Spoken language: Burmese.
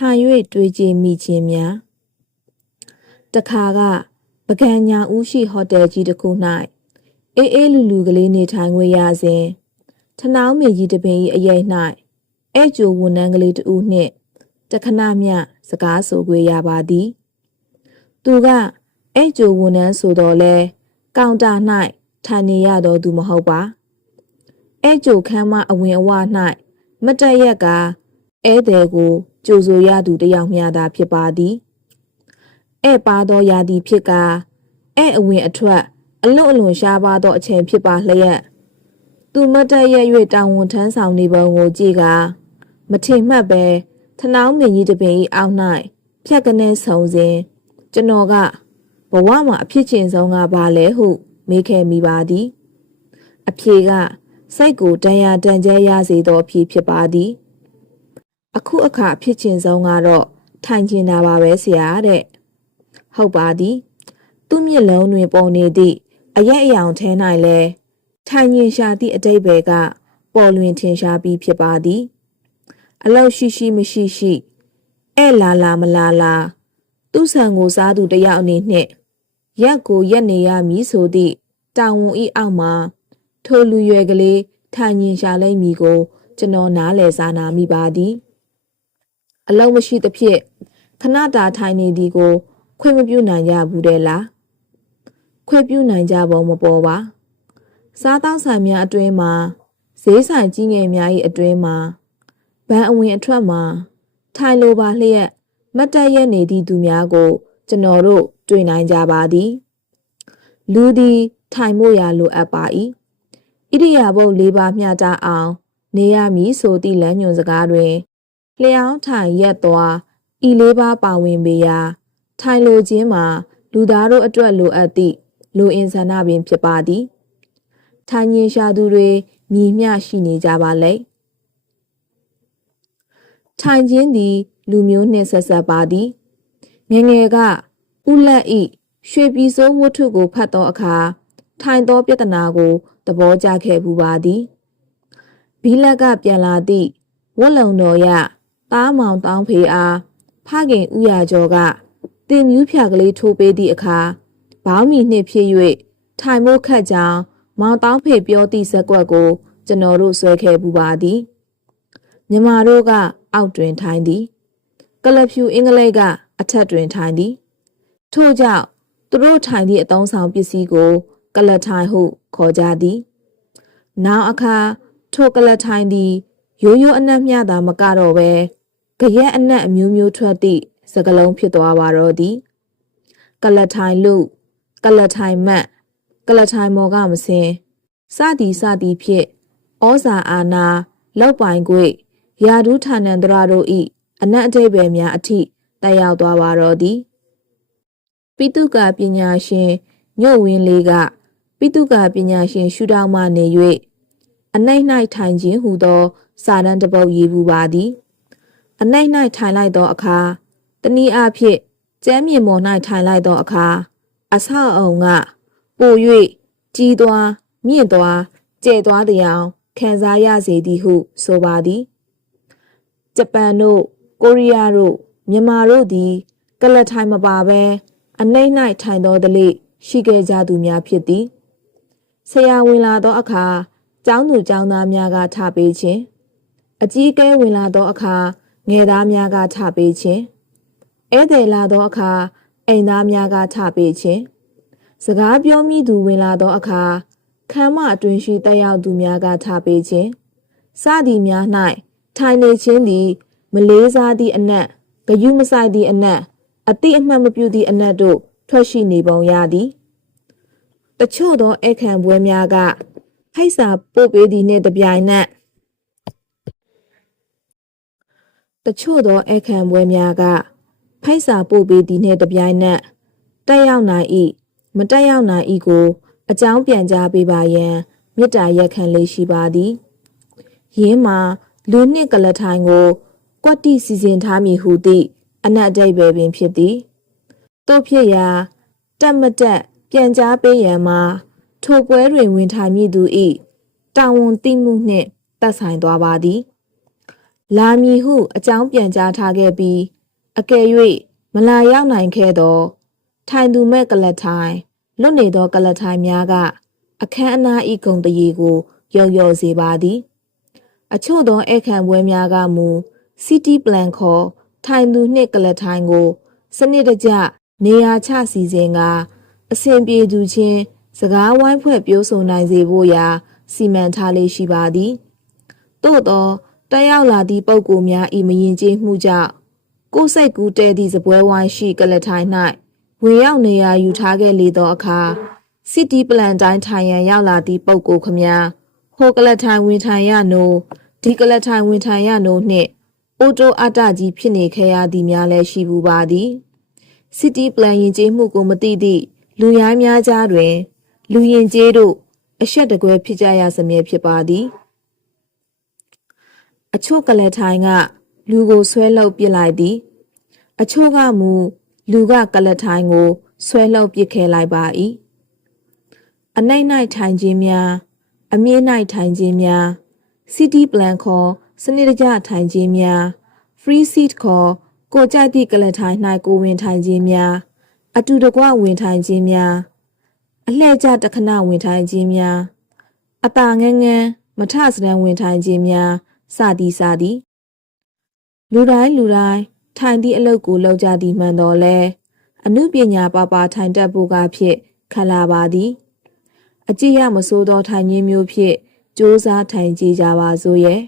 ထိုင်၍တွေးကြည့်မိခြင်းများတခါကပကံညာဦးရှိဟိုတယ်ကြီးတစ်ခု၌အေးအေးလူလူကလေးနေထိုင်ခွင့်ရစဉ်ထနောင်းမေကြီးတပင်၏အရိပ်၌အဲ့ကျိုဝန်နှန်းကလေးတဦးနှင့်တခဏမျှစကားဆိုခွင့်ရပါသည်သူကအဲ့ကျိုဝန်နှန်းဆိုတော့လဲကောင်တာ၌ထိုင်နေရတော်သူမဟုတ်ပါအဲ့ကျိုခမ်းမအဝင်အဝ၌မတ်တက်ရက်ကဧည့်သည်ကိုကြိုဆိုရသူတယောက်မျှသာဖြစ်ပါသည်ဧည့်ပါသောရာသီဖြစ်ကာဧည့်အဝင်အထွက်အလွန်အလွန်ရှားပါသောအချိန်ဖြစ်ပါလျက်သူမတ်တက်ရက်၍တာဝန်ထမ်းဆောင်နေပုံကိုကြည့်ကာမထင်မှတ်ပဲထနောင်းမင်းကြီးတပင်၏အောက်၌ဖြတ်ကနေဆုံစဉ်ကျွန်တော်ကဘဝမှာအဖြစ်ချင်းဆုံးကဘာလဲဟုမေးခဲ့မိပါသည်အဖြေကစိတ်ကိုတန်ရာတန်ကျဲရစေသောအဖြေဖြစ်ပါသည်အခုအခါအဖြစ်ချင်းဆုံးကတော့ထိုင်ကျင်တာပါပဲဆရာတဲ့ဟုတ်ပါသည်သူ့မျက်လုံးတွင်ပုံနေသည့်အရက်အယောင်ထဲ၌လဲထိုင်ကျင်ရှာသည့်အတိတ်ဘယ်ကပေါ်လွင်ထင်ရှားပြီးဖြစ်ပါသည်အလောက်ရှိရှိမရှိရှိအဲ့လာလာမလာလာသူ့ဆံကိုစားသူတယောက်အနေနှင့်ရက်ကိုရက်နေရမည်ဆိုသည့်တောင်ဝန်ဤအောက်မှာထိုလူရွယ်ကလေးထိုင်ကျင်ရှာလိမ့်မည်ကိုကျွန်တော်နားလည်စားနာမိပါသည်အလုံးမရှိသဖြင့်ခဏတာထိုင်နေသည်ကိုခွင့်မပြုနိုင်ကြဘူးတဲ့လားခွင့်ပြုနိုင်ကြပုံမပေါ်ပါစားတောက်ဆိုင်များအတွင်းမှာဈေးဆိုင်ကြီးငယ်များ၏အတွင်းမှာဘဏ်အဝင်အထွက်မှာထိုင်လိုပါလျက်မတ်တက်ရက်နေသည့်သူများကိုကျွန်တော်တို့တွေ့နိုင်ကြပါသည်လူသည်ထိုင်မို့ရာလိုအပ်ပါ၏ဣရိယာပုတ်၄ပါးမျှတအောင်နေရမည်ဆိုသည့်လမ်းညွှန်စကားတွင်လျှောင်းထိုင်ရက်သွားဤ၄ပါးပါဝင်ပေရာထိုင်လိုခြင်းမှာလူသားတို့အတွက်လိုအပ်သည့်လူအင်ဆန္ဒပင်ဖြစ်ပါသည်ထိုင်ကျင်ရှာသူတွေမြည်မျှရှိနေကြပါလေထိုင်ခြင်းသည်လူမျိုးနှင့်ဆက်ဆက်ပါသည်ငယ်ငယ်ကဥလက်ဤရွှေပြည်စိုးဝတ္ထုကိုဖတ်သောအခါထိုင်သောပြဿနာကိုသဘောကျခဲ့ပူပါသည်ဘီလက်ကပြန်လာသည့်ဝက်လုံတော်ရသားမောင်တောင်းဖေအားဖခင်ဥရကျော်ကတင်မြူးဖြာကလေးထိုးပေးသည့်အခါဘောင်းမီနှင့်ဖြစ်၍ထိုင်မို့ခတ်ကြောင်းမောင်တောင်းဖေပြောသည့်ဇက်ကွက်ကိုကျွန်တော်တို့ဆွဲခဲ့ပူပါသည်မြမတို့ကအောက်တွင်ထိုင်သည်ကလဖြူအင်္ဂလိပ်ကအထက်တွင်ထိုင်သည်ထို့ကြောင့်သူတို့ထိုင်သည့်အသုံးဆောင်ပစ္စည်းကိုကလထိုင်ဟုခေါ်ကြသည်နောက်အခါထိုကလထိုင်သည်ရိုးရိုးအနက်မျှသာမကတော့ပဲကြရက်အနက်အမျိုးမျိုးထွက်သည့်စကလုံးဖြစ်သွားပါတော့သည်ကလထိုင်လူကလထိုင်မတ်ကလထိုင်မော်ကမစင်စသည်ဖြင့်ဩဇာအာဏာလောက်ပိုင်ခွေယာဒူးဌာနန္တရတို့ဤအနက်အဓိပ္ပာယ်များအထိတက်ရောက်သွားပါတော့သည်ပိတုကပညာရှင်ညွတ်ဝင်းလေးကပိတုကပညာရှင်ရှုထောင့်မှနေ၍အနိုင်၌ထိုင်ခြင်းဟူသောစာတမ်းတစ်ပုဒ်ရေးပူပါသည်အနိုင်၌ထိုင်လိုက်သောအခါတနည်းအားဖြင့်ကျမ်းမြေပေါ်၌ထိုင်လိုက်သောအခါအဆောက်အုံကပို၍ကြီးသွားမြင့်သွားကျယ်သွားသည်အောင်ခံစားရစေသည်ဟုဆိုပါသည်ဂျပန်တို့ကိုရီးယားတို့မြန်မာတို့သည်ကလထိုင်မပါဘဲအနိုင်၌ထိုင်သောတလေရှိခဲ့ကြသူများဖြစ်သည်ဆရာဝင်လာသောအခါကျောင်းသူကျောင်းသားများကထပေးခြင်းအကြီးအကဲဝင်လာသောအခါငယ်သားများကထပေးခြင်းဧည့်သည်လာသောအခါအိမ်သားများကထပေးခြင်းစကားပြောမိသူဝင်လာသောအခါခမ်းမအတွင်ရှိတက်ရောက်သူများကထပေးခြင်းစသည်များ၌ထိုင်နေခြင်းသည်မလေးစားသည့်အနက်ဂယုမဆိုင်သည့်အနက်အတိအမှတ်မပြုသည့်အနက်တို့ထွက်ရှိနေပုံရသည်တချို့သောအခမ်းပွဲများကဖိတ်စာပို့ပေးသည်နှင့်တပြိုင်နက်တက်ရောက်နိုင်၏မတက်ရောက်နိုင်၏ကိုအကြောင်းပြန်ကြားပေးပါရန်မေတ္တာရက်ခံလေးရှိပါသည်ယင်းမှာလူနှင့်ကလထိုင်ကိုကွက်တိစီစဉ်ထားမည်ဟုသည့်အနက်အဓိပ္ပာယ်ပင်ဖြစ်သည်တို့ဖြစ်ရာတက်မတက်ပြန်ကြားပေးရန်မှာထိုပွဲတွင်ဝင်ထိုင်မည်သူ၏တာဝန်သိမှုနှင့်သက်ဆိုင်သွားပါသည် လာမည်ဟုအကြောင်းပြန်ကြားထားခဲ့ပြီးအကယ်၍မလာရောက်နိုင်ခဲ့သောထိုင်သူမဲ့ကလထိုင်လွတ်နေသောကလထိုင်များကအခမ်းအနားဤဂုဏ်တရေကိုရော်ရော်စေပါသည်အချို့သောဧကန်ပွဲများကမူစီတီပလန်ခေါ်ထိုင်သူနှင့်ကလထိုင်ကိုစနစ်တကျနေရာချစီစဉ်ကအစဉ်ပြေသူချင်းစကားဝိုင်းဖွဲ့ပြောဆိုနိုင်စေဖို့ရာစီမံထားလေးရှိပါသည်သို့သောတက်ရောက်လာသည့်ပုဂ္ဂိုလ်များ၏မယဉ်ကျေးမှုကြောင့်ကိုယ်စိတ်ကူးတဲသည့်စပွဲဝိုင်းရှိကလထိုင်၌ဝင်ရောက်နေရာယူထားခဲ့လေသောအခါစီတီပလန်တိုင်းထိုင်ရန်ရောက်လာသည့်ပုဂ္ဂိုလ်ခမညာဟိုကလထိုင်ဝင်ထိုင်ရနိုးဒီကလထိုင်ဝင်ထိုင်ရနိုးနှင့်အိုတိုအတကြီးဖြစ်နေခဲ့ရသည်များလည်းရှိဘူးပါသည်စီတီပလန်ယဉ်ကျေးမှုကိုမသိသည့်လူရိုင်းများကြားတွင်လူယဉ်ကျေးတို့အဆက်တကွဲဖြစ်ကြရစမြဲဖြစ်ပါသည်အချို့ကလထိုင်ကလူကိုဆွဲလှုပ်ပစ်လိုက်သည်အချို့ကမူလူကကလထိုင်ကိုဆွဲလှုပ်ပစ်ခဲ့လိုက်ပါ၏အနှိမ့်၌ထိုင်ခြင်းများအမြင့်၌ထိုင်ခြင်းများစီတီပလန်ခေါ်စနစ်တကျထိုင်ခြင်းများ free seat ခေါ်ကိုကြိုက်သည့်ကလထိုင်၌ကိုဝင်ထိုင်ခြင်းများအတူတကွဝင်ထိုင်ခြင်းများအလှည့်ကျတခဏဝင်ထိုင်ခြင်းများအတာငန်းငန်းမထစရန်ဝင်ထိုင်ခြင်းများစသည်လူတိုင်းထိုင်သည့်အလုပ်ကိုလုပ်ကြသည်မှန်တော်လဲအမှုပညာပါထိုင်တတ်ဖို့ကဖြစ်ခလာပါသည်အကြည့်ရမဆိုးသောထိုင်ခြင်းမျိုးဖြင့်စ조사ထိုင်ကြကြပါစို့ရဲ့